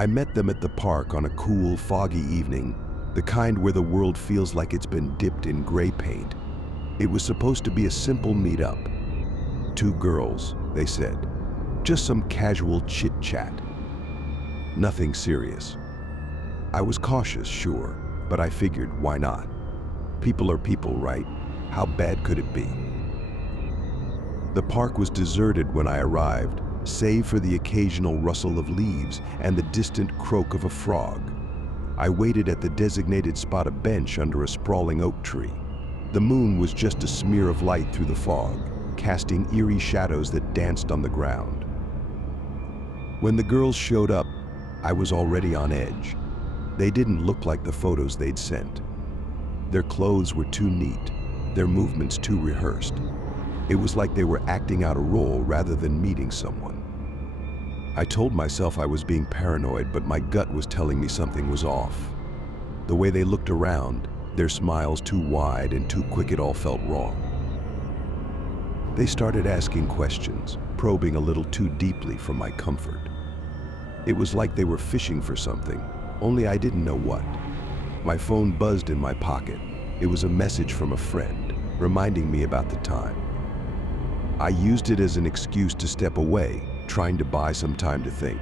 I met them at the park on a cool, foggy evening, the kind where the world feels like it's been dipped in gray paint. It was supposed to be a simple meet-up. 2 girls, they said. Just some casual chit-chat. Nothing serious. I was cautious, sure, but I figured, why not? People are people, right? How bad could it be? The park was deserted when I arrived, save for the occasional rustle of leaves and the distant croak of a frog. I waited at the designated spot, a bench under a sprawling oak tree. The moon was just a smear of light through the fog, casting eerie shadows that danced on the ground. When the girls showed up, I was already on edge. They didn't look like the photos they'd sent. Their clothes were too neat, their movements too rehearsed. It was like they were acting out a role rather than meeting someone. I told myself I was being paranoid, but my gut was telling me something was off. The way they looked around, their smiles too wide and too quick, it all felt wrong. They started asking questions, probing a little too deeply for my comfort. It was like they were fishing for something, only I didn't know what. My phone buzzed in my pocket. It was a message from a friend, reminding me about the time. I used it as an excuse to step away, trying to buy some time to think.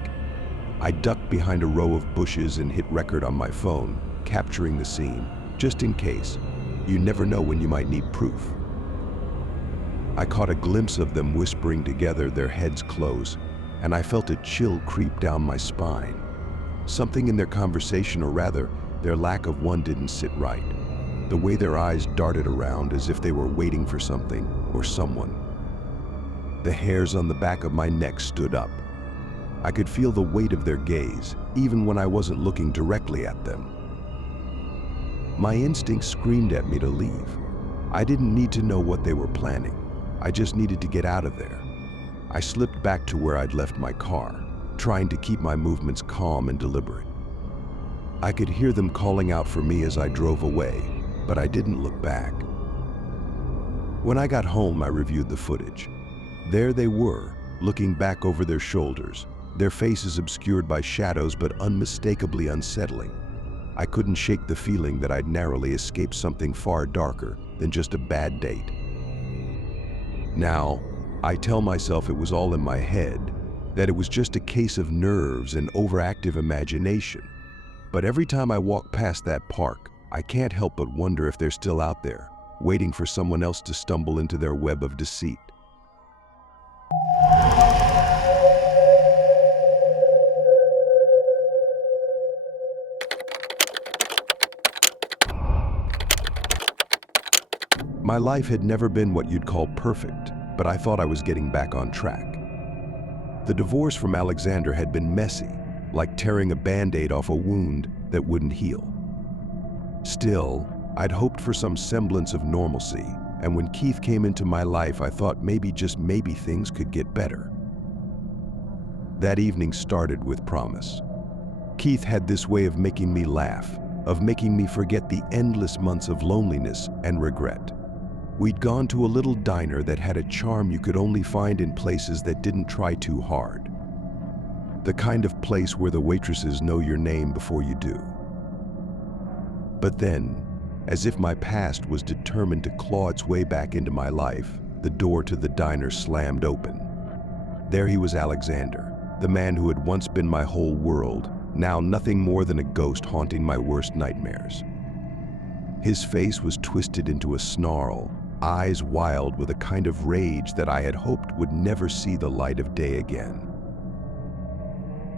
I ducked behind a row of bushes and hit record on my phone, capturing the scene, just in case. You never know when you might need proof. I caught a glimpse of them whispering together, their heads close, and I felt a chill creep down my spine. Something in their conversation, or rather, their lack of one, didn't sit right. The way their eyes darted around as if they were waiting for something or someone. The hairs on the back of my neck stood up. I could feel the weight of their gaze, even when I wasn't looking directly at them. My instincts screamed at me to leave. I didn't need to know what they were planning. I just needed to get out of there. I slipped back to where I'd left my car, trying to keep my movements calm and deliberate. I could hear them calling out for me as I drove away, but I didn't look back. When I got home, I reviewed the footage. There they were, looking back over their shoulders, their faces obscured by shadows but unmistakably unsettling. I couldn't shake the feeling that I'd narrowly escaped something far darker than just a bad date. Now, I tell myself it was all in my head, that it was just a case of nerves and overactive imagination. But every time I walk past that park, I can't help but wonder if they're still out there, waiting for someone else to stumble into their web of deceit. My life had never been what you'd call perfect, but I thought I was getting back on track. The divorce from Alexander had been messy, like tearing a Band-Aid off a wound that wouldn't heal. Still, I'd hoped for some semblance of normalcy, and when Keith came into my life, I thought maybe, just maybe, things could get better. That evening started with promise. Keith had this way of making me laugh, of making me forget the endless months of loneliness and regret. We'd gone to a little diner that had a charm you could only find in places that didn't try too hard. The kind of place where the waitresses know your name before you do. But then, as if my past was determined to claw its way back into my life, the door to the diner slammed open. There he was, Alexander, the man who had once been my whole world, now nothing more than a ghost haunting my worst nightmares. His face was twisted into a snarl, eyes wild with a kind of rage that I had hoped would never see the light of day again.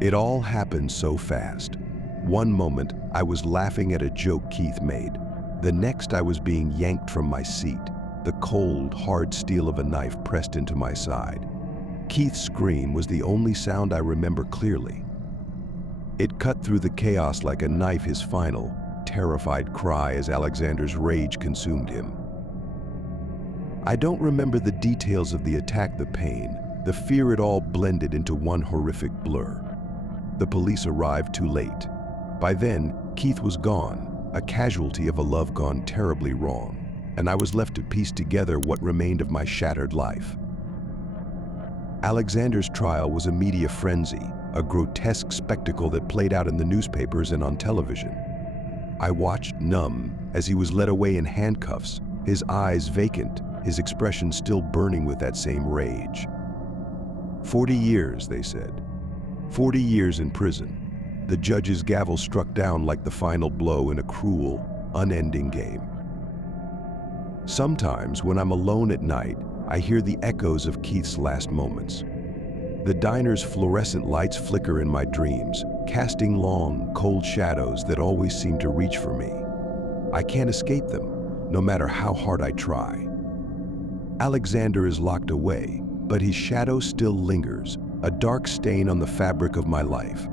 It all happened so fast. One moment, I was laughing at a joke Keith made. The next, I was being yanked from my seat, the cold, hard steel of a knife pressed into my side. Keith's scream was the only sound I remember clearly. It cut through the chaos like a knife, his final, terrified cry as Alexander's rage consumed him. I don't remember the details of the attack, the pain, the fear, it all blended into one horrific blur. The police arrived too late. By then, Keith was gone, a casualty of a love gone terribly wrong, and I was left to piece together what remained of my shattered life. Alexander's trial was a media frenzy, a grotesque spectacle that played out in the newspapers and on television. I watched numb as he was led away in handcuffs, his eyes vacant, his expression still burning with that same rage. 40 years, they said. 40 years in prison. The judge's gavel struck down like the final blow in a cruel, unending game. Sometimes, when I'm alone at night, I hear the echoes of Keith's last moments. The diner's fluorescent lights flicker in my dreams, casting long, cold shadows that always seem to reach for me. I can't escape them, no matter how hard I try. Alexander is locked away, but his shadow still lingers, a dark stain on the fabric of my life.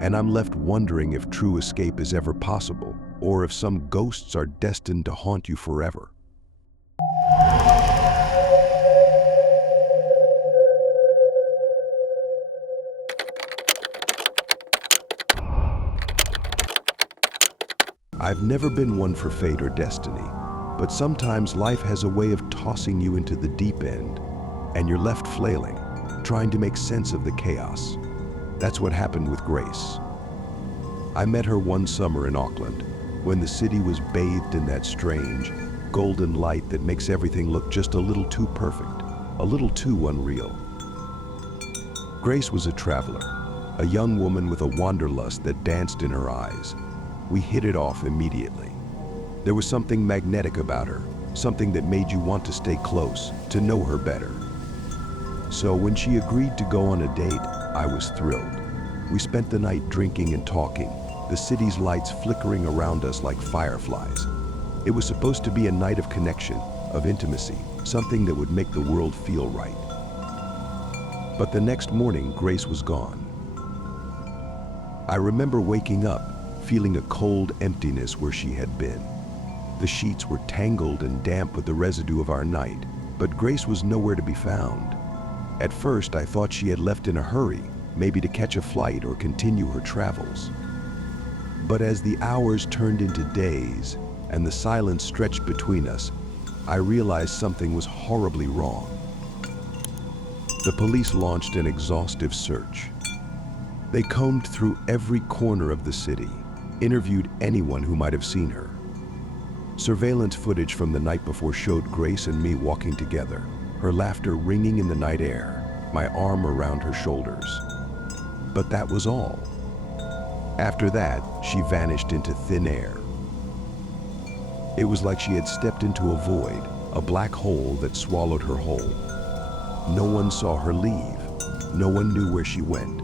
And I'm left wondering if true escape is ever possible, or if some ghosts are destined to haunt you forever. I've never been one for fate or destiny, but sometimes life has a way of tossing you into the deep end, and you're left flailing, trying to make sense of the chaos. That's what happened with Grace. I met her one summer in Auckland, when the city was bathed in that strange, golden light that makes everything look just a little too perfect, a little too unreal. Grace was a traveler, a young woman with a wanderlust that danced in her eyes. We hit it off immediately. There was something magnetic about her, something that made you want to stay close, to know her better. So when she agreed to go on a date, I was thrilled. We spent the night drinking and talking, the city's lights flickering around us like fireflies. It was supposed to be a night of connection, of intimacy, something that would make the world feel right. But the next morning, Grace was gone. I remember waking up, feeling a cold emptiness where she had been. The sheets were tangled and damp with the residue of our night, but Grace was nowhere to be found. At first, I thought she had left in a hurry, maybe to catch a flight or continue her travels. But as the hours turned into days and the silence stretched between us, I realized something was horribly wrong. The police launched an exhaustive search. They combed through every corner of the city, interviewed anyone who might have seen her. Surveillance footage from the night before showed Grace and me walking together, her laughter ringing in the night air, my arm around her shoulders. But that was all. After that, she vanished into thin air. It was like she had stepped into a void, a black hole that swallowed her whole. No one saw her leave. No one knew where she went.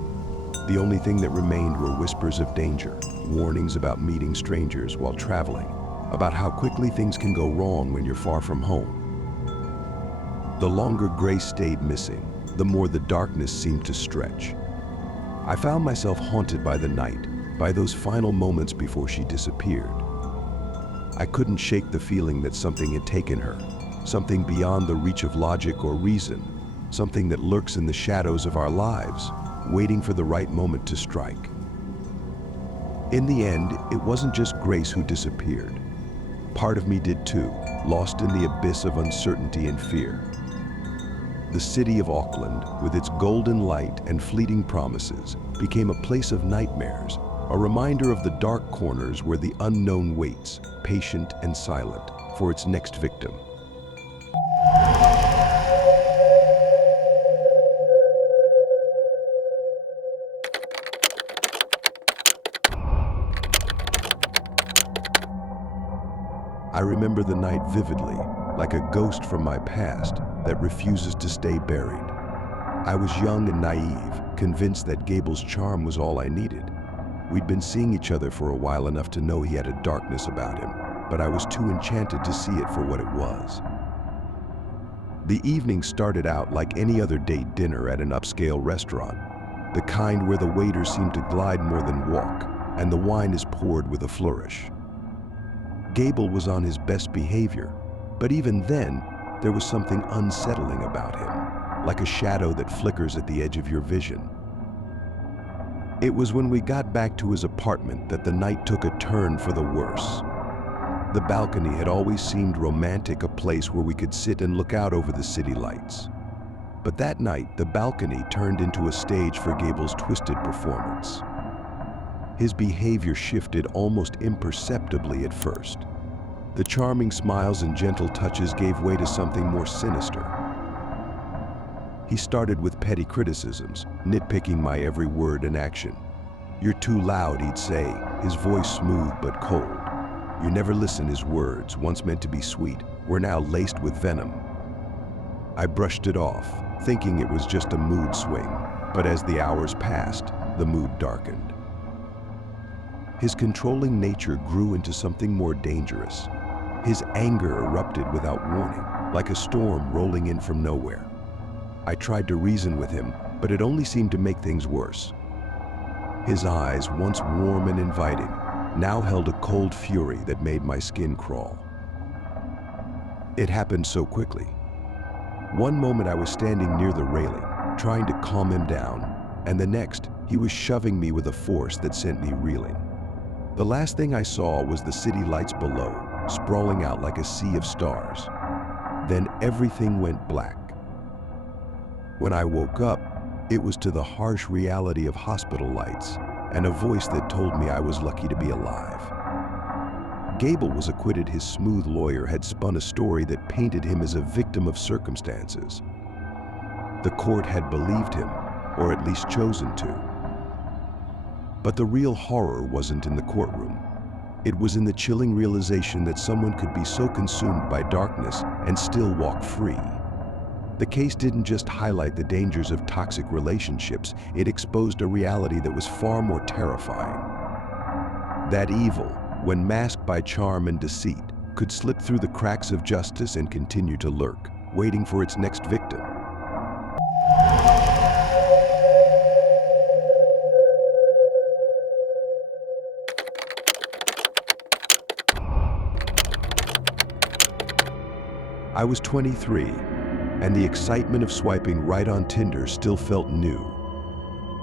The only thing that remained were whispers of danger, warnings about meeting strangers while traveling, about how quickly things can go wrong when you're far from home. The longer Grace stayed missing, the more the darkness seemed to stretch. I found myself haunted by the night, by those final moments before she disappeared. I couldn't shake the feeling that something had taken her, something beyond the reach of logic or reason, something that lurks in the shadows of our lives, waiting for the right moment to strike. In the end, it wasn't just Grace who disappeared. Part of me did too, lost in the abyss of uncertainty and fear. The city of Auckland, with its golden light and fleeting promises, became a place of nightmares, a reminder of the dark corners where the unknown waits, patient and silent, for its next victim. I remember the night vividly, like a ghost from my past that refuses to stay buried. I was young and naive, convinced that Gable's charm was all I needed. We'd been seeing each other for a while enough to know he had a darkness about him, but I was too enchanted to see it for what it was. The evening started out like any other date dinner at an upscale restaurant, the kind where the waiters seem to glide more than walk, and the wine is poured with a flourish. Gable was on his best behavior, but even then, there was something unsettling about him, like a shadow that flickers at the edge of your vision. It was when we got back to his apartment that the night took a turn for the worse. The balcony had always seemed romantic, a place where we could sit and look out over the city lights. But that night, the balcony turned into a stage for Gable's twisted performance. His behavior shifted almost imperceptibly at first. The charming smiles and gentle touches gave way to something more sinister. He started with petty criticisms, nitpicking my every word and action. "You're too loud," he'd say, his voice smooth but cold. "You never listen." His words, once meant to be sweet, were now laced with venom. I brushed it off, thinking it was just a mood swing, but as the hours passed, the mood darkened. His controlling nature grew into something more dangerous. His anger erupted without warning, like a storm rolling in from nowhere. I tried to reason with him, but it only seemed to make things worse. His eyes, once warm and inviting, now held a cold fury that made my skin crawl. It happened so quickly. One moment I was standing near the railing, trying to calm him down, and the next, he was shoving me with a force that sent me reeling. The last thing I saw was the city lights below, sprawling out like a sea of stars. Then everything went black. When I woke up, it was to the harsh reality of hospital lights and a voice that told me I was lucky to be alive. Gable was acquitted. His smooth lawyer had spun a story that painted him as a victim of circumstances. The court had believed him, or at least chosen to. But the real horror wasn't in the courtroom. It was in the chilling realization that someone could be so consumed by darkness and still walk free. The case didn't just highlight the dangers of toxic relationships, it exposed a reality that was far more terrifying. That evil, when masked by charm and deceit, could slip through the cracks of justice and continue to lurk, waiting for its next victim. I was 23, and the excitement of swiping right on Tinder still felt new.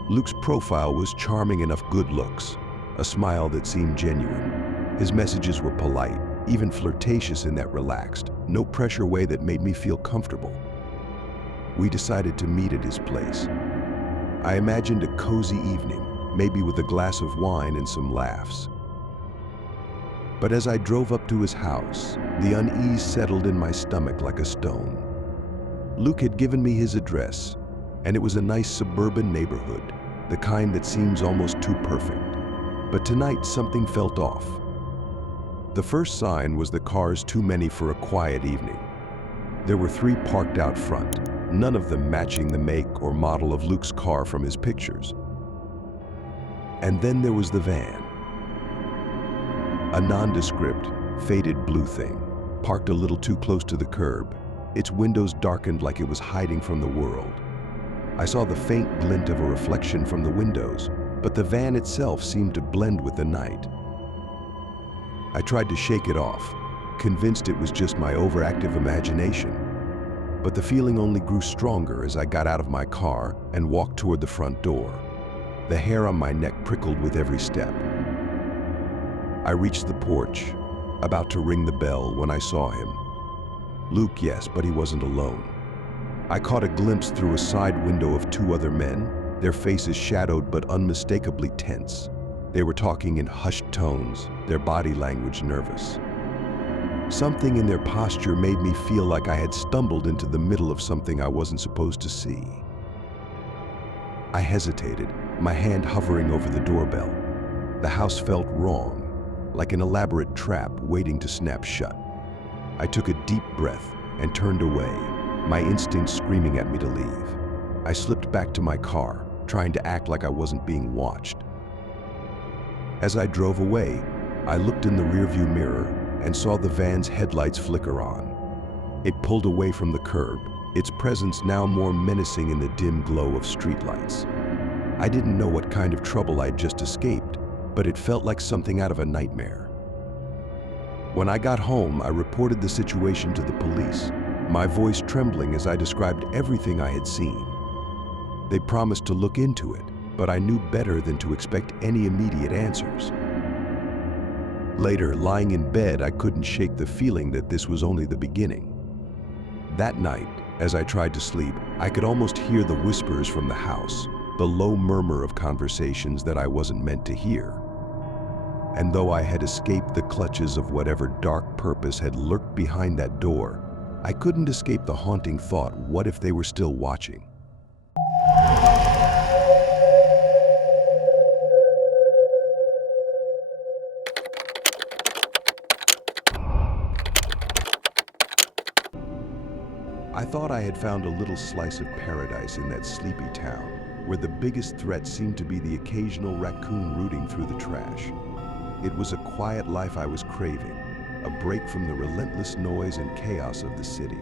Luke's profile was charming enough good looks, a smile that seemed genuine. His messages were polite, even flirtatious in that relaxed, no-pressure way that made me feel comfortable. We decided to meet at his place. I imagined a cozy evening, maybe with a glass of wine and some laughs. But as I drove up to his house, the unease settled in my stomach like a stone. Luke had given me his address, and it was a nice suburban neighborhood, the kind that seems almost too perfect. But tonight, something felt off. The first sign was the cars too many for a quiet evening. There were 3 parked out front, none of them matching the make or model of Luke's car from his pictures. And then there was the van. A nondescript, faded blue thing, parked a little too close to the curb, its windows darkened like it was hiding from the world. I saw the faint glint of a reflection from the windows, but the van itself seemed to blend with the night. I tried to shake it off, convinced it was just my overactive imagination. But the feeling only grew stronger as I got out of my car and walked toward the front door. The hair on my neck prickled with every step. I reached the porch, about to ring the bell when I saw him. Luke, yes, but he wasn't alone. I caught a glimpse through a side window of 2 other men, their faces shadowed but unmistakably tense. They were talking in hushed tones, their body language nervous. Something in their posture made me feel like I had stumbled into the middle of something I wasn't supposed to see. I hesitated, my hand hovering over the doorbell. The house felt wrong, like an elaborate trap waiting to snap shut. I took a deep breath and turned away, my instincts screaming at me to leave. I slipped back to my car, trying to act like I wasn't being watched. As I drove away, I looked in the rearview mirror and saw the van's headlights flicker on. It pulled away from the curb, its presence now more menacing in the dim glow of streetlights. I didn't know what kind of trouble I'd just escaped, but it felt like something out of a nightmare. When I got home, I reported the situation to the police, my voice trembling as I described everything I had seen. They promised to look into it, but I knew better than to expect any immediate answers. Later, lying in bed, I couldn't shake the feeling that this was only the beginning. That night, As I tried to sleep, I could almost hear the whispers from the house, the low murmur of conversations that I wasn't meant to hear. And though I had escaped the clutches of whatever dark purpose had lurked behind that door, I couldn't escape the haunting thought, what if they were still watching? I thought I had found a little slice of paradise in that sleepy town, where the biggest threat seemed to be the occasional raccoon rooting through the trash. It was a quiet life I was craving, a break from the relentless noise and chaos of the city.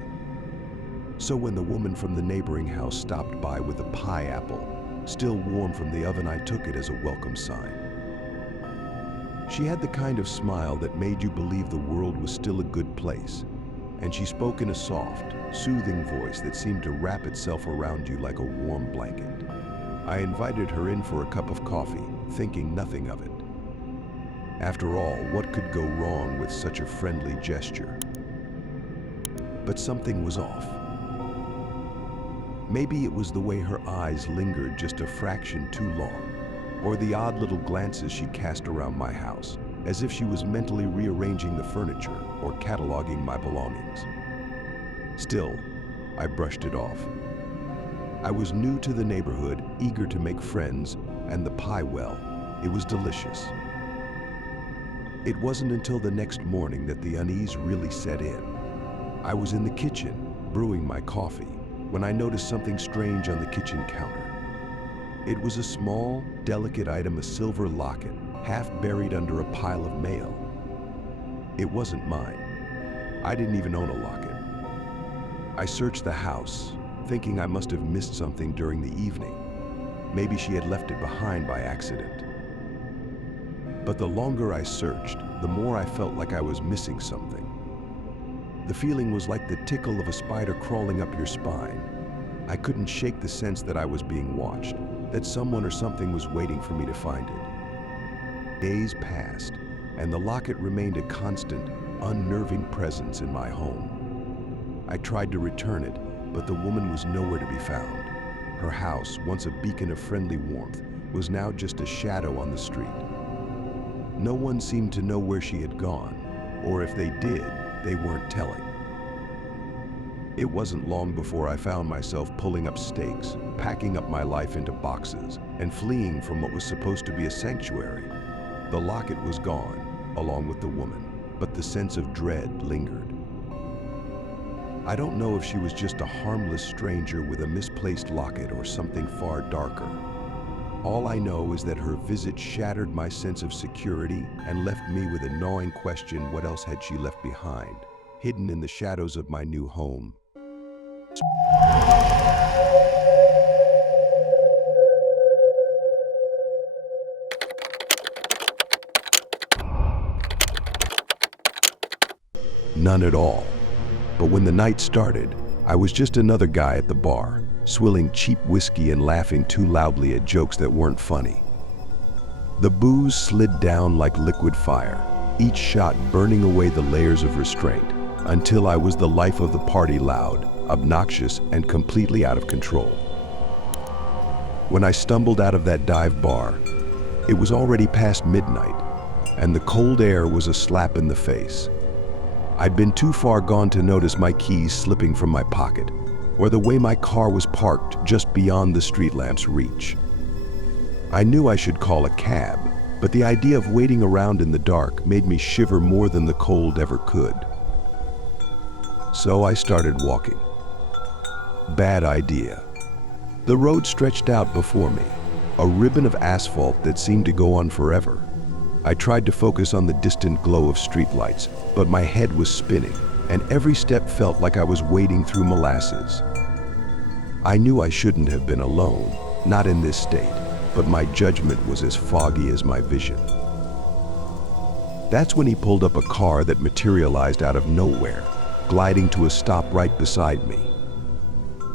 So when the woman from the neighboring house stopped by with a pie apple, still warm from the oven, I took it as a welcome sign. She had the kind of smile that made you believe the world was still a good place, and she spoke in a soft, soothing voice that seemed to wrap itself around you like a warm blanket. I invited her in for a cup of coffee, thinking nothing of it. After all, what could go wrong with such a friendly gesture? But something was off. Maybe it was the way her eyes lingered just a fraction too long, or the odd little glances she cast around my house, as if she was mentally rearranging the furniture or cataloging my belongings. Still, I brushed it off. I was new to the neighborhood, eager to make friends, and the pie, well, it was delicious. It wasn't until the next morning that the unease really set in. I was in the kitchen, brewing my coffee, when I noticed something strange on the kitchen counter. It was a small, delicate item, a silver locket, half buried under a pile of mail. It wasn't mine. I didn't even own a locket. I searched the house, thinking I must have missed something during the evening. Maybe she had left it behind by accident. But the longer I searched, the more I felt like I was missing something. The feeling was like the tickle of a spider crawling up your spine. I couldn't shake the sense that I was being watched, that someone or something was waiting for me to find it. Days passed, and the locket remained a constant, unnerving presence in my home. I tried to return it, but the woman was nowhere to be found. Her house, once a beacon of friendly warmth, was now just a shadow on the street. No one seemed to know where she had gone, or if they did, they weren't telling. It wasn't long before I found myself pulling up stakes, packing up my life into boxes, and fleeing from what was supposed to be a sanctuary. The locket was gone, along with the woman, but the sense of dread lingered. I don't know if she was just a harmless stranger with a misplaced locket or something far darker. All I know is that her visit shattered my sense of security and left me with a gnawing question: what else had she left behind, hidden in the shadows of my new home? None at all. But when the night started, I was just another guy at the bar, swilling cheap whiskey and laughing too loudly at jokes that weren't funny. The booze slid down like liquid fire, each shot burning away the layers of restraint, until I was the life of the party, loud, obnoxious, and completely out of control. When I stumbled out of that dive bar, it was already past midnight, and the cold air was a slap in the face. I'd been too far gone to notice my keys slipping from my pocket, or the way my car was parked just beyond the street lamp's reach. I knew I should call a cab, but the idea of waiting around in the dark made me shiver more than the cold ever could. So I started walking. Bad idea. The road stretched out before me, a ribbon of asphalt that seemed to go on forever. I tried to focus on the distant glow of streetlights, but my head was spinning, and every step felt like I was wading through molasses. I knew I shouldn't have been alone, not in this state, but my judgment was as foggy as my vision. That's when he pulled up a car that materialized out of nowhere, gliding to a stop right beside me.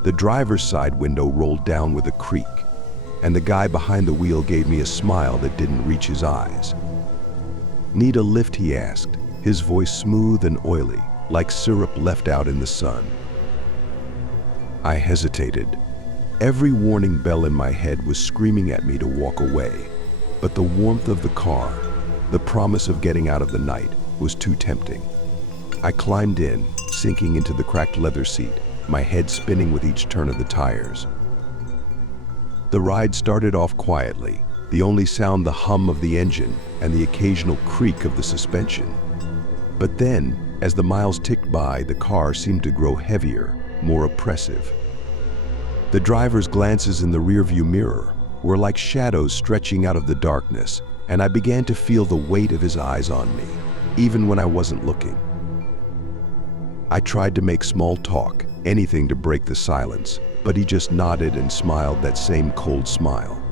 The driver's side window rolled down with a creak, and the guy behind the wheel gave me a smile that didn't reach his eyes. "Need a lift?" he asked, his voice smooth and oily, like syrup left out in the sun. I hesitated. Every warning bell in my head was screaming at me to walk away, but the warmth of the car, the promise of getting out of the night, was too tempting. I climbed in, sinking into the cracked leather seat, my head spinning with each turn of the tires. The ride started off quietly, the only sound the hum of the engine and the occasional creak of the suspension. But then, as the miles ticked by, the car seemed to grow heavier, more oppressive. The driver's glances in the rearview mirror were like shadows stretching out of the darkness, and I began to feel the weight of his eyes on me, even when I wasn't looking. I tried to make small talk, anything to break the silence, but he just nodded and smiled that same cold smile.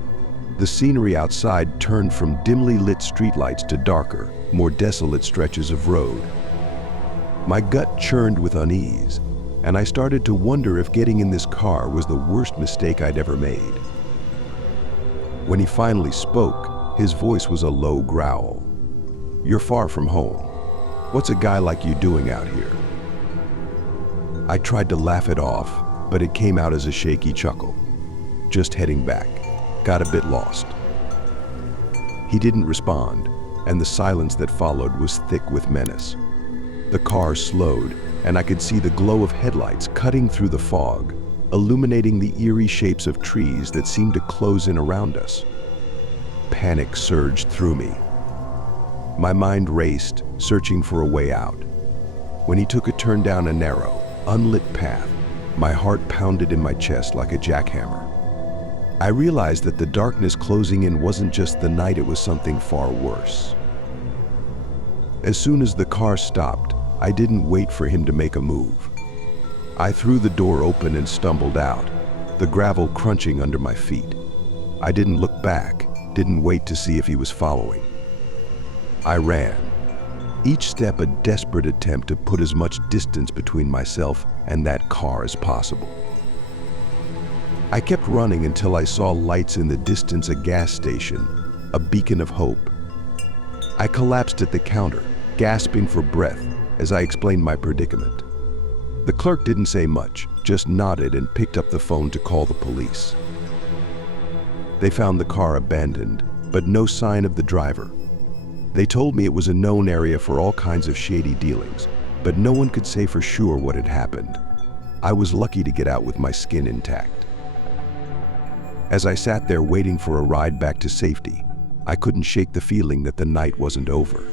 The scenery outside turned from dimly lit streetlights to darker, more desolate stretches of road. My gut churned with unease, and I started to wonder if getting in this car was the worst mistake I'd ever made. When he finally spoke, his voice was a low growl. "You're far from home. What's a guy like you doing out here?" I tried to laugh it off, but it came out as a shaky chuckle. "Just heading back. Got a bit lost." He didn't respond, and the silence that followed was thick with menace. The car slowed, and I could see the glow of headlights cutting through the fog, illuminating the eerie shapes of trees that seemed to close in around us. Panic surged through me. My mind raced, searching for a way out. When he took a turn down a narrow, unlit path, my heart pounded in my chest like a jackhammer. I realized that the darkness closing in wasn't just the night, it was something far worse. As soon as the car stopped, I didn't wait for him to make a move. I threw the door open and stumbled out, the gravel crunching under my feet. I didn't look back, didn't wait to see if he was following. I ran, each step a desperate attempt to put as much distance between myself and that car as possible. I kept running until I saw lights in the distance, a gas station, a beacon of hope. I collapsed at the counter, gasping for breath as I explained my predicament. The clerk didn't say much, just nodded and picked up the phone to call the police. They found the car abandoned, but no sign of the driver. They told me it was a known area for all kinds of shady dealings, but no one could say for sure what had happened. I was lucky to get out with my skin intact. As I sat there waiting for a ride back to safety, I couldn't shake the feeling that the night wasn't over.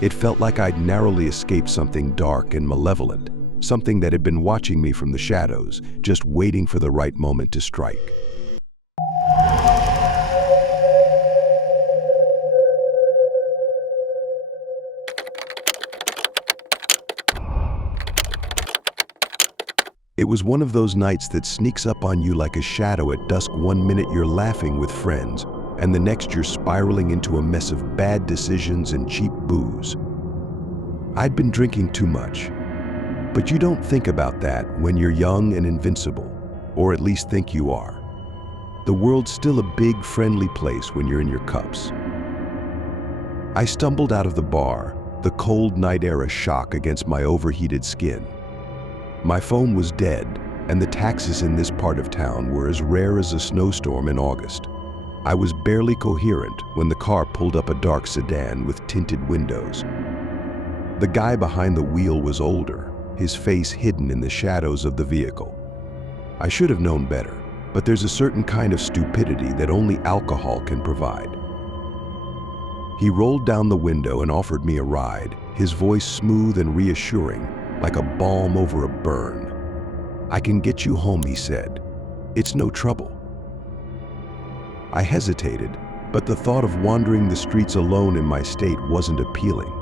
It felt like I'd narrowly escaped something dark and malevolent, something that had been watching me from the shadows, just waiting for the right moment to strike. It was one of those nights that sneaks up on you like a shadow at dusk. One minute you're laughing with friends, and the next you're spiraling into a mess of bad decisions and cheap booze. I'd been drinking too much, but you don't think about that when you're young and invincible, or at least think you are. The world's still a big, friendly place when you're in your cups. I stumbled out of the bar, the cold night air a shock against my overheated skin. My phone was dead, and the taxis in this part of town were as rare as a snowstorm in August. I was barely coherent when the car pulled up, a dark sedan with tinted windows. The guy behind the wheel was older, his face hidden in the shadows of the vehicle. I should have known better, but there's a certain kind of stupidity that only alcohol can provide. He rolled down the window and offered me a ride, his voice smooth and reassuring, like a balm over a burn. "I can get you home," he said. "It's no trouble." I hesitated, but the thought of wandering the streets alone in my state wasn't appealing.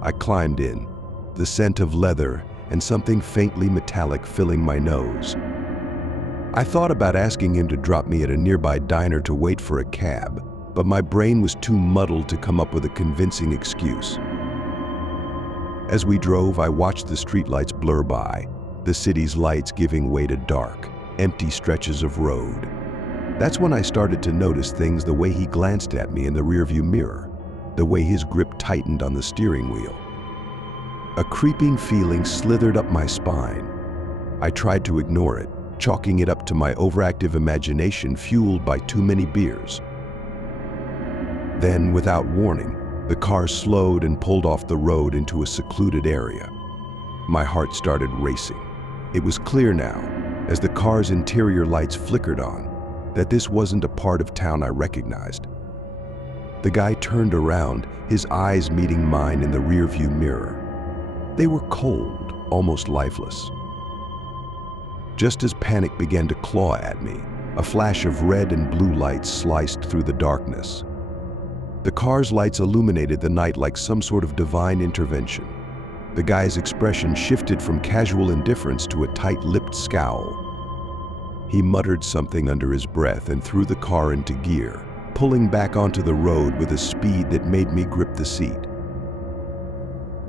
I climbed in, the scent of leather and something faintly metallic filling my nose. I thought about asking him to drop me at a nearby diner to wait for a cab, but my brain was too muddled to come up with a convincing excuse. As we drove, I watched the streetlights blur by, the city's lights giving way to dark, empty stretches of road. That's when I started to notice things: the way he glanced at me in the rearview mirror, the way his grip tightened on the steering wheel. A creeping feeling slithered up my spine. I tried to ignore it, chalking it up to my overactive imagination fueled by too many beers. Then, without warning, the car slowed and pulled off the road into a secluded area. My heart started racing. It was clear now, as the car's interior lights flickered on, that this wasn't a part of town I recognized. The guy turned around, his eyes meeting mine in the rearview mirror. They were cold, almost lifeless. Just as panic began to claw at me, a flash of red and blue lights sliced through the darkness. The car's lights illuminated the night like some sort of divine intervention. The guy's expression shifted from casual indifference to a tight-lipped scowl. He muttered something under his breath and threw the car into gear, pulling back onto the road with a speed that made me grip the seat.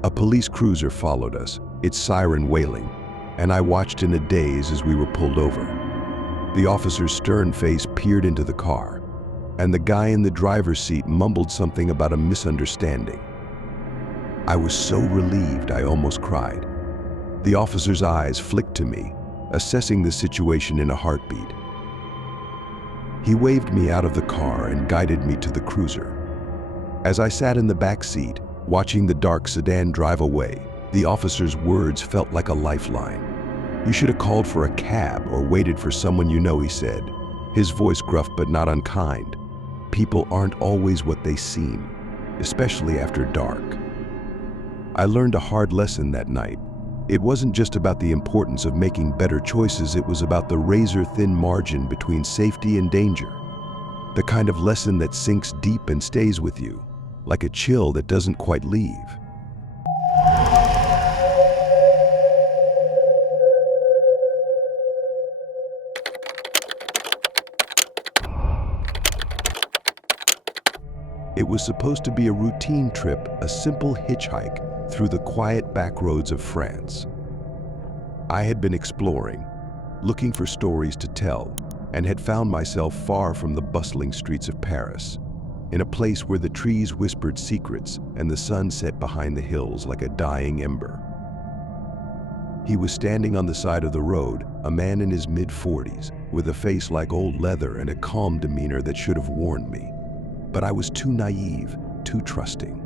A police cruiser followed us, its siren wailing, and I watched in a daze as we were pulled over. The officer's stern face peered into the car, and the guy in the driver's seat mumbled something about a misunderstanding. I was so relieved I almost cried. The officer's eyes flicked to me, assessing the situation in a heartbeat. He waved me out of the car and guided me to the cruiser. As I sat in the back seat, watching the dark sedan drive away, the officer's words felt like a lifeline. "You should have called for a cab or waited for someone you know," he said, his voice gruff but not unkind. People aren't always what they seem, especially after dark. I learned a hard lesson that night. It wasn't just about the importance of making better choices, it was about the razor-thin margin between safety and danger. The kind of lesson that sinks deep and stays with you, like a chill that doesn't quite leave. It was supposed to be a routine trip, a simple hitchhike through the quiet back roads of France. I had been exploring, looking for stories to tell, and had found myself far from the bustling streets of Paris, in a place where the trees whispered secrets and the sun set behind the hills like a dying ember. He was standing on the side of the road, a man in his mid-40s, with a face like old leather and a calm demeanor that should have warned me. But I was too naive, too trusting.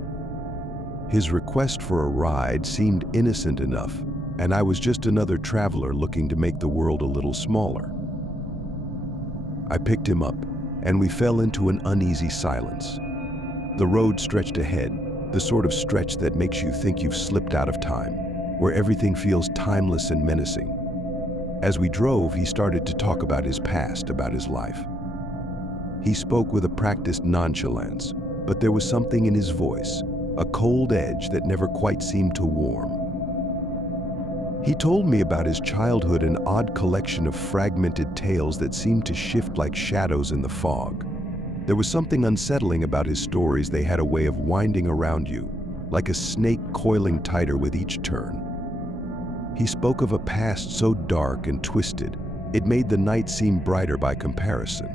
His request for a ride seemed innocent enough, and I was just another traveler looking to make the world a little smaller. I picked him up, and we fell into an uneasy silence. The road stretched ahead, the sort of stretch that makes you think you've slipped out of time, where everything feels timeless and menacing. As we drove, he started to talk about his past, about his life. He spoke with a practiced nonchalance, but there was something in his voice, a cold edge that never quite seemed to warm. He told me about his childhood, an odd collection of fragmented tales that seemed to shift like shadows in the fog. There was something unsettling about his stories. They had a way of winding around you, like a snake coiling tighter with each turn. He spoke of a past so dark and twisted, it made the night seem brighter by comparison.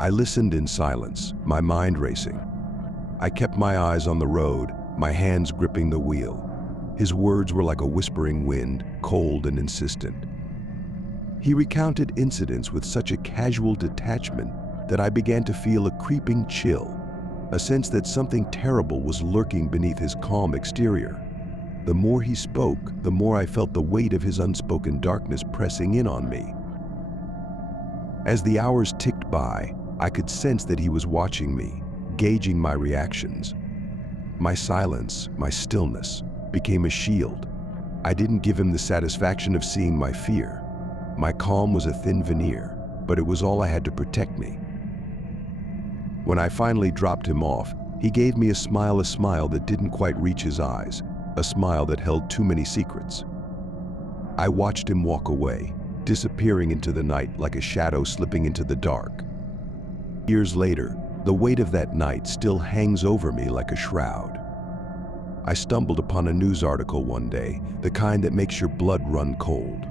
I listened in silence, my mind racing. I kept my eyes on the road, my hands gripping the wheel. His words were like a whispering wind, cold and insistent. He recounted incidents with such a casual detachment that I began to feel a creeping chill, a sense that something terrible was lurking beneath his calm exterior. The more he spoke, the more I felt the weight of his unspoken darkness pressing in on me. As the hours ticked by, I could sense that he was watching me, gauging my reactions. My silence, my stillness, became a shield. I didn't give him the satisfaction of seeing my fear. My calm was a thin veneer, but it was all I had to protect me. When I finally dropped him off, he gave me a smile that didn't quite reach his eyes, a smile that held too many secrets. I watched him walk away, disappearing into the night like a shadow slipping into the dark. Years later, the weight of that night still hangs over me like a shroud. I stumbled upon a news article one day, the kind that makes your blood run cold.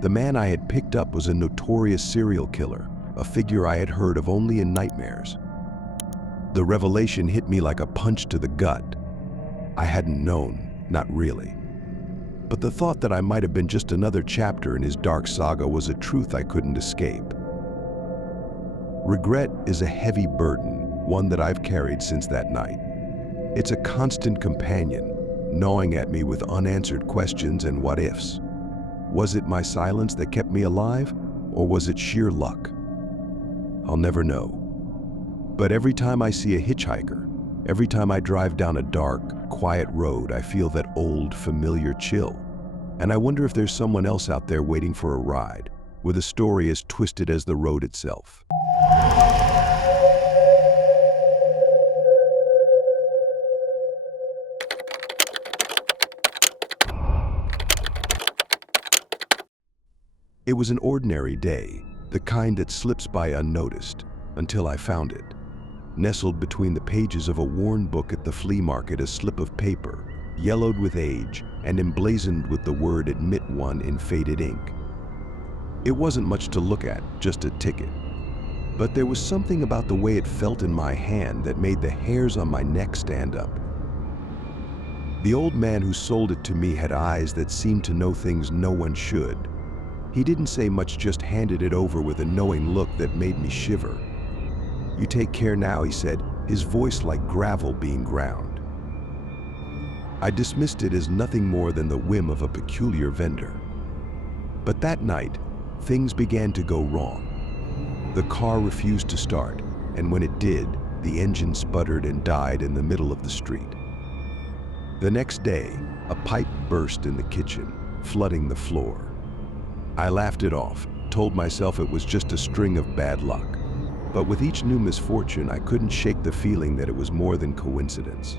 The man I had picked up was a notorious serial killer, a figure I had heard of only in nightmares. The revelation hit me like a punch to the gut. I hadn't known, not really. but the thought that I might have been just another chapter in his dark saga was a truth I couldn't escape. Regret is a heavy burden, one that I've carried since that night. It's a constant companion, gnawing at me with unanswered questions and what-ifs. Was it my silence that kept me alive, or was it sheer luck? I'll never know. But every time I see a hitchhiker, every time I drive down a dark, quiet road, I feel that old, familiar chill. And I wonder if there's someone else out there waiting for a ride, with a story as twisted as the road itself. It was an ordinary day, the kind that slips by unnoticed, until I found it. Nestled between the pages of a worn book at the flea market, a slip of paper, yellowed with age and emblazoned with the word "Admit One" in faded ink. It wasn't much to look at, just a ticket. But there was something about the way it felt in my hand that made the hairs on my neck stand up. The old man who sold it to me had eyes that seemed to know things no one should. He didn't say much, just handed it over with a knowing look that made me shiver. "You take care now," he said, his voice like gravel being ground. I dismissed it as nothing more than the whim of a peculiar vendor. But that night, things began to go wrong. The car refused to start, and when it did, the engine sputtered and died in the middle of the street. The next day, a pipe burst in the kitchen, flooding the floor. I laughed it off, told myself it was just a string of bad luck. But with each new misfortune, I couldn't shake the feeling that it was more than coincidence.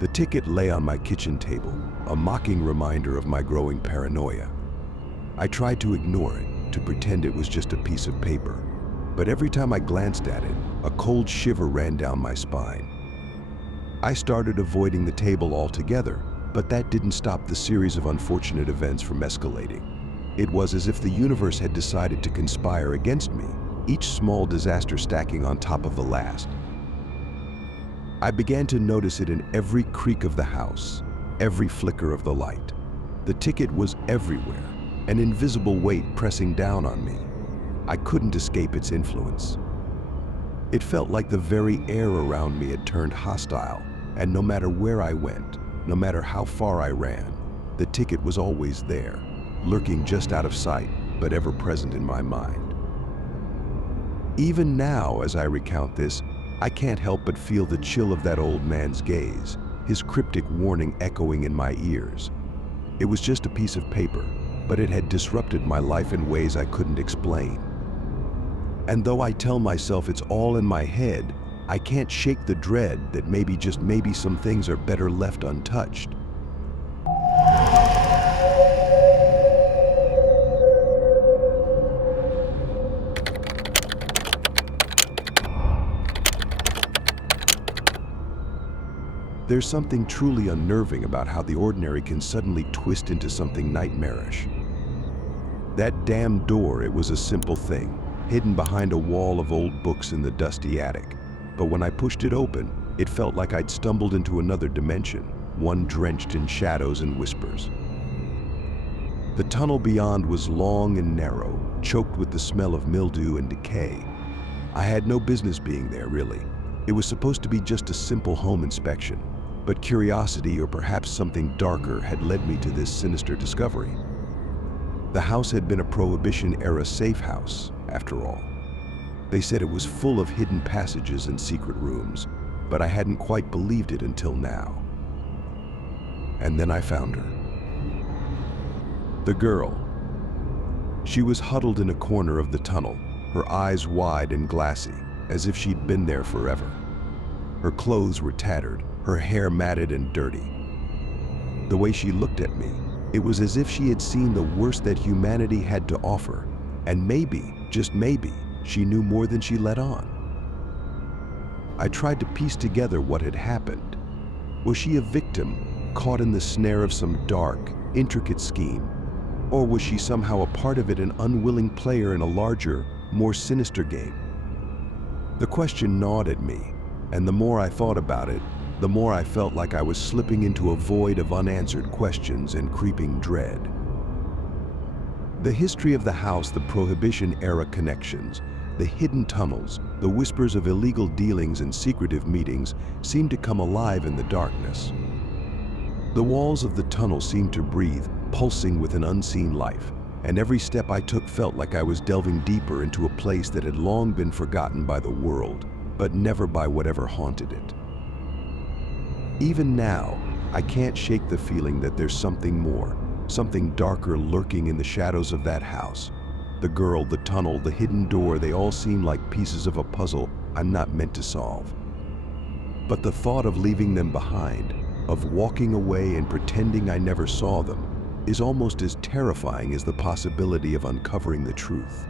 The ticket lay on my kitchen table, a mocking reminder of my growing paranoia. I tried to ignore it, to pretend it was just a piece of paper. But every time I glanced at it, a cold shiver ran down my spine. I started avoiding the table altogether, but that didn't stop the series of unfortunate events from escalating. It was as if the universe had decided to conspire against me, each small disaster stacking on top of the last. I began to notice it in every creak of the house, every flicker of the light. The ticket was everywhere, an invisible weight pressing down on me. I couldn't escape its influence. It felt like the very air around me had turned hostile, and no matter where I went, no matter how far I ran, the ticket was always there, lurking just out of sight, but ever present in my mind. Even now, as I recount this, I can't help but feel the chill of that old man's gaze, his cryptic warning echoing in my ears. It was just a piece of paper, but it had disrupted my life in ways I couldn't explain. And though I tell myself it's all in my head, I can't shake the dread that maybe, just maybe, some things are better left untouched. There's something truly unnerving about how the ordinary can suddenly twist into something nightmarish. That damn door, it was a simple thing, hidden behind a wall of old books in the dusty attic. But when I pushed it open, it felt like I'd stumbled into another dimension, one drenched in shadows and whispers. The tunnel beyond was long and narrow, choked with the smell of mildew and decay. I had no business being there, really. It was supposed to be just a simple home inspection, but curiosity, or perhaps something darker, had led me to this sinister discovery. The house had been a Prohibition-era safe house, after all. They said it was full of hidden passages and secret rooms, but I hadn't quite believed it until now. And then I found her. The girl. She was huddled in a corner of the tunnel, her eyes wide and glassy, as if she'd been there forever. Her clothes were tattered, her hair matted and dirty. The way she looked at me, it was as if she had seen the worst that humanity had to offer, and maybe, just maybe, she knew more than she let on. I tried to piece together what had happened. Was she a victim, caught in the snare of some dark, intricate scheme? Or was she somehow a part of it, an unwilling player in a larger, more sinister game? The question gnawed at me, and the more I thought about it, the more I felt like I was slipping into a void of unanswered questions and creeping dread. The history of the house, the Prohibition-era connections, the hidden tunnels, the whispers of illegal dealings and secretive meetings seemed to come alive in the darkness. The walls of the tunnel seemed to breathe, pulsing with an unseen life, and every step I took felt like I was delving deeper into a place that had long been forgotten by the world, but never by whatever haunted it. Even now, I can't shake the feeling that there's something more, something darker lurking in the shadows of that house. The girl, the tunnel, the hidden door, they all seem like pieces of a puzzle I'm not meant to solve. But the thought of leaving them behind, of walking away and pretending I never saw them, is almost as terrifying as the possibility of uncovering the truth.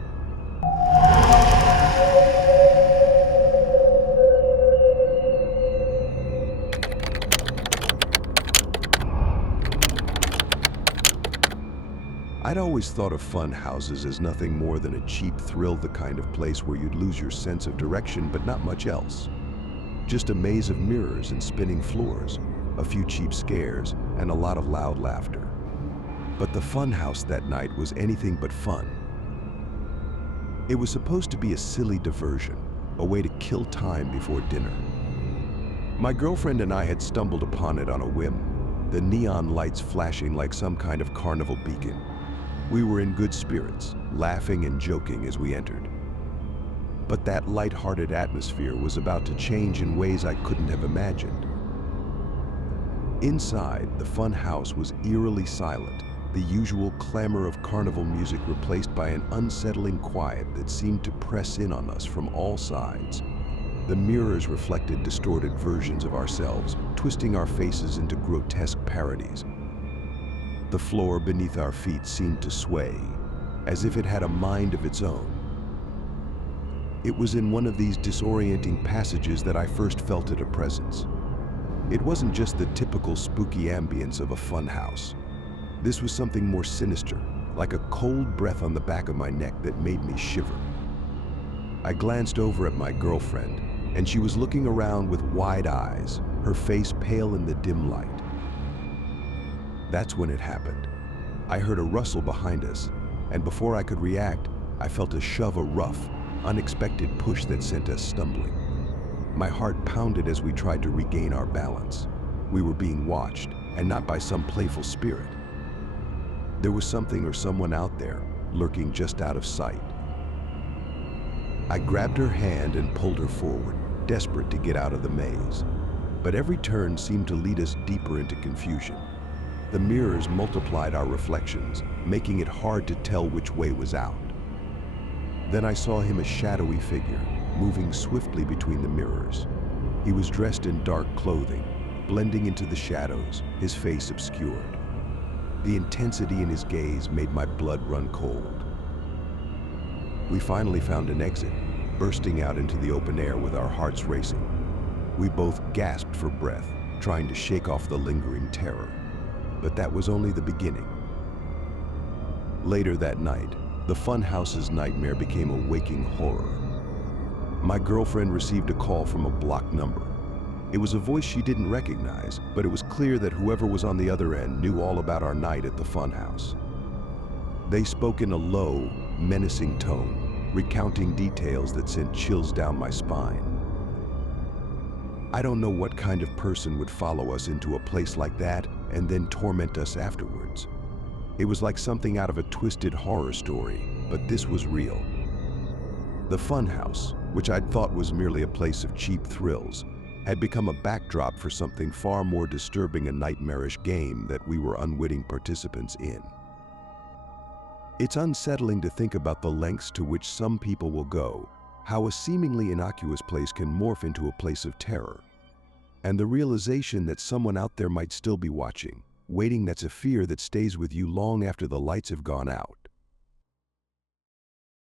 I'd always thought of fun houses as nothing more than a cheap thrill, the kind of place where you'd lose your sense of direction but not much else. Just a maze of mirrors and spinning floors, a few cheap scares, and a lot of loud laughter. But the fun house that night was anything but fun. It was supposed to be a silly diversion, a way to kill time before dinner. My girlfriend and I had stumbled upon it on a whim, the neon lights flashing like some kind of carnival beacon. We were in good spirits, laughing and joking as we entered. But that light-hearted atmosphere was about to change in ways I couldn't have imagined. Inside, the fun house was eerily silent, the usual clamor of carnival music replaced by an unsettling quiet that seemed to press in on us from all sides. The mirrors reflected distorted versions of ourselves, twisting our faces into grotesque parodies. The floor beneath our feet seemed to sway, as if it had a mind of its own. It was in one of these disorienting passages that I first felt a presence. It wasn't just the typical spooky ambience of a fun house. This was something more sinister, like a cold breath on the back of my neck that made me shiver. I glanced over at my girlfriend, and she was looking around with wide eyes, her face pale in the dim light. That's when it happened. I heard a rustle behind us, and before I could react, I felt a shove, a rough, unexpected push that sent us stumbling. My heart pounded as we tried to regain our balance. We were being watched, and not by some playful spirit. There was something or someone out there, lurking just out of sight. I grabbed her hand and pulled her forward, desperate to get out of the maze. But every turn seemed to lead us deeper into confusion. The mirrors multiplied our reflections, making it hard to tell which way was out. Then I saw him, a shadowy figure, moving swiftly between the mirrors. He was dressed in dark clothing, blending into the shadows, his face obscured. The intensity in his gaze made my blood run cold. We finally found an exit, bursting out into the open air with our hearts racing. We both gasped for breath, trying to shake off the lingering terror. But that was only the beginning. Later that night, the fun house's nightmare became a waking horror. My girlfriend received a call from a blocked number. It was a voice she didn't recognize, but it was clear that whoever was on the other end knew all about our night at the fun house. They spoke in a low, menacing tone, recounting details that sent chills down my spine. I don't know what kind of person would follow us into a place like that and then torment us afterwards. It was like something out of a twisted horror story, but this was real. The fun house, which I'd thought was merely a place of cheap thrills, had become a backdrop for something far more disturbing, a nightmarish game that we were unwitting participants in. It's unsettling to think about the lengths to which some people will go, how a seemingly innocuous place can morph into a place of terror. And the realization that someone out there might still be watching, waiting, that's a fear that stays with you long after the lights have gone out.